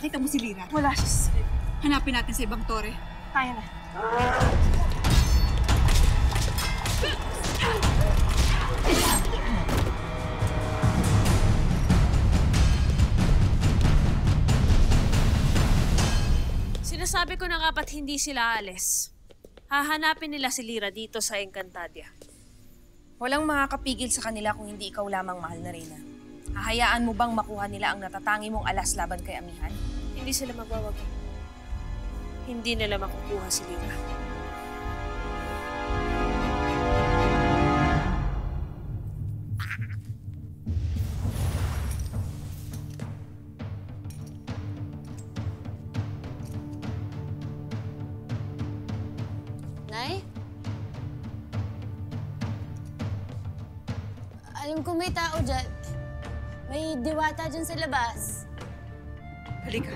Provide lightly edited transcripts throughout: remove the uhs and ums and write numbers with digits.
Nakita mo si Lira? Wala siya sa sarili. Hanapin natin sa ibang tore. Kaya na. Sinasabi ko na nga ba't hindi sila alis. Hahanapin nila si Lira dito sa Encantadia. Walang makakapigil sa kanila kung hindi ikaw lamang, mahal na Reyna. Hahayaan mo bang makuha nila ang natatangi mong alas laban kay Amihan? Hindi sila magwawagi. Hindi nila makukuha si Lira. Nay? Alam ko may tao dyan. May diwata dyan sa labas. Halika.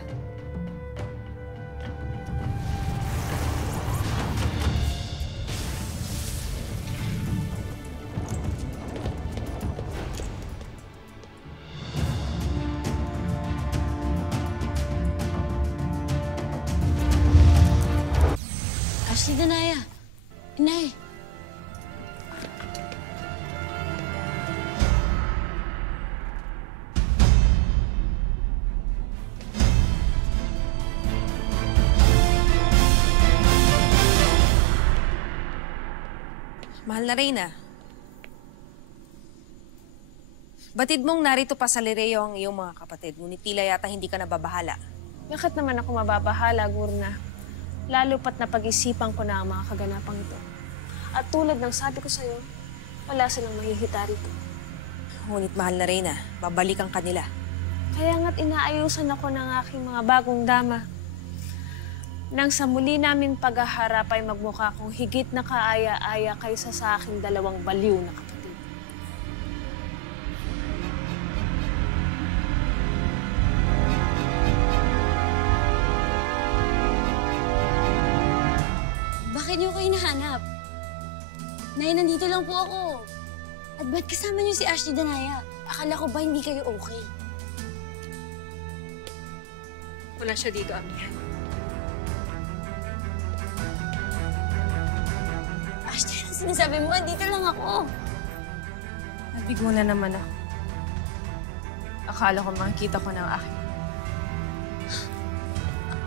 Ashley Danaya. Inay. Mahal na Reyna, batid mong narito pa sa Lireo ang iyong mga kapatid, ngunit tila yata hindi ka nababahala. Bakit naman ako mababahala, Gurna? Lalo pat napag-isipan ko na ang mga kaganapang ito. At tulad ng sabi ko sa'yo, wala silang mahihita rito. Ngunit mahal na Reyna, babalikan ka nila. Kaya nga't inaayusan ako ng aking mga bagong dama. Nang sa muli naming paghaharap ay magmukha kong higit na kaaya-aya kaysa sa aking dalawang baliw na kapatid. Bakit niyo ko hinahanap? Nay, nandito lang po ako. At ba't kasama niyo si Ashley Danaya? Akala ko ba hindi kayo okay? Wala siya dito, Amihan. Ashley, ano sinasabi mo? Dito lang ako. Nabigo na naman ako. Akala ko makikita ko ng aking.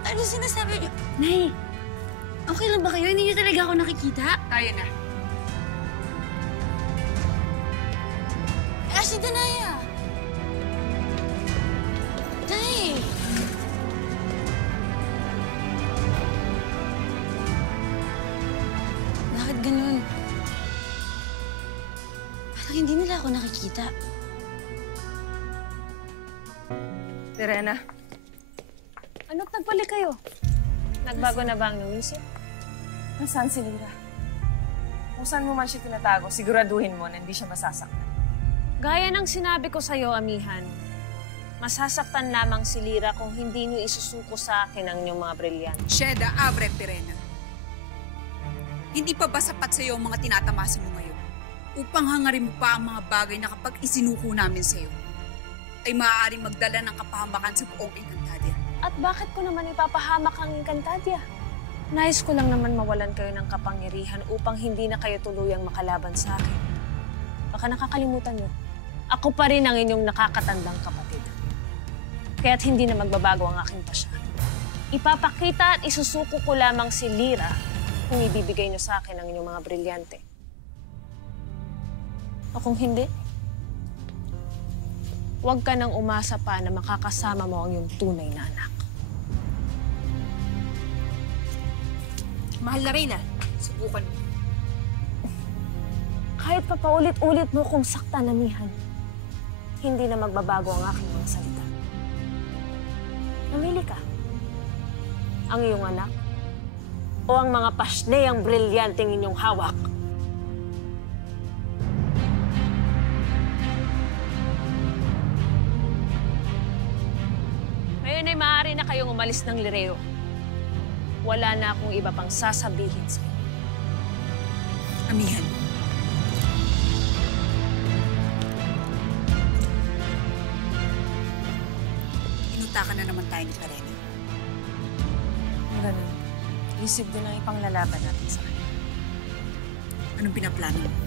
Ano sinasabi niyo? Nay, okay lang ba kayo? Hindi niyo talaga ako nakikita? Tayo na. Ashley Danaya! Nay! Bakit ganun? Parang hindi nila ako nakikita. Serena, Ano't nagbalik kayo? Nagbago na ba ang nawisip? nasaan si Lira? Kung saan mo man siya tinatago, siguraduhin mo na hindi siya masasaktan. Gaya ng sinabi ko sa'yo, Amihan, masasaktan lamang si Lira kung hindi niyo isusuko sa akin ang inyong mga brilyante. Sheda, abre, Pirena. Hindi pa ba sapat sa'yo ang mga tinatamasa mo ngayon? Upang hangarin mo pa ang mga bagay na kapag isinuko namin sa'yo, ay maaaring magdala ng kapahamakan sa buong Encantadia. At bakit ko naman ipapahamak ang Encantadia? Nais ko lang naman mawalan kayo ng kapangyarihan upang hindi na kayo tuluyang makalaban sa akin. Baka nakakalimutan niyo, ako pa rin ang inyong nakakatandang kapatid. Kaya't hindi na magbabago ang aking pasya. Ipapakita at isusuko ko lamang si Lira kung ibibigay niyo sa akin ang inyong mga brilyante. O kung hindi, huwag ka nang umasa pa na makakasama mo ang iyong tunay na anak. Mahal na Reyna, subukan mo. Kahit pa paulit-ulit mo kong saktan, Amihan, hindi na magbabago ang aking mga salita. Namili ka. Ang iyong anak o ang mga pasneyang brilyanteng inyong hawak. Ngayon ay maaari na kayong umalis ng Lireo. Wala na akong iba pang sasabihin sa'yo. Amihan. Pinagtakan na naman tayo ni Karena. Ang ganun. Isip din ang ipanglalaban natin sa kanya. Anong pinaplano mo?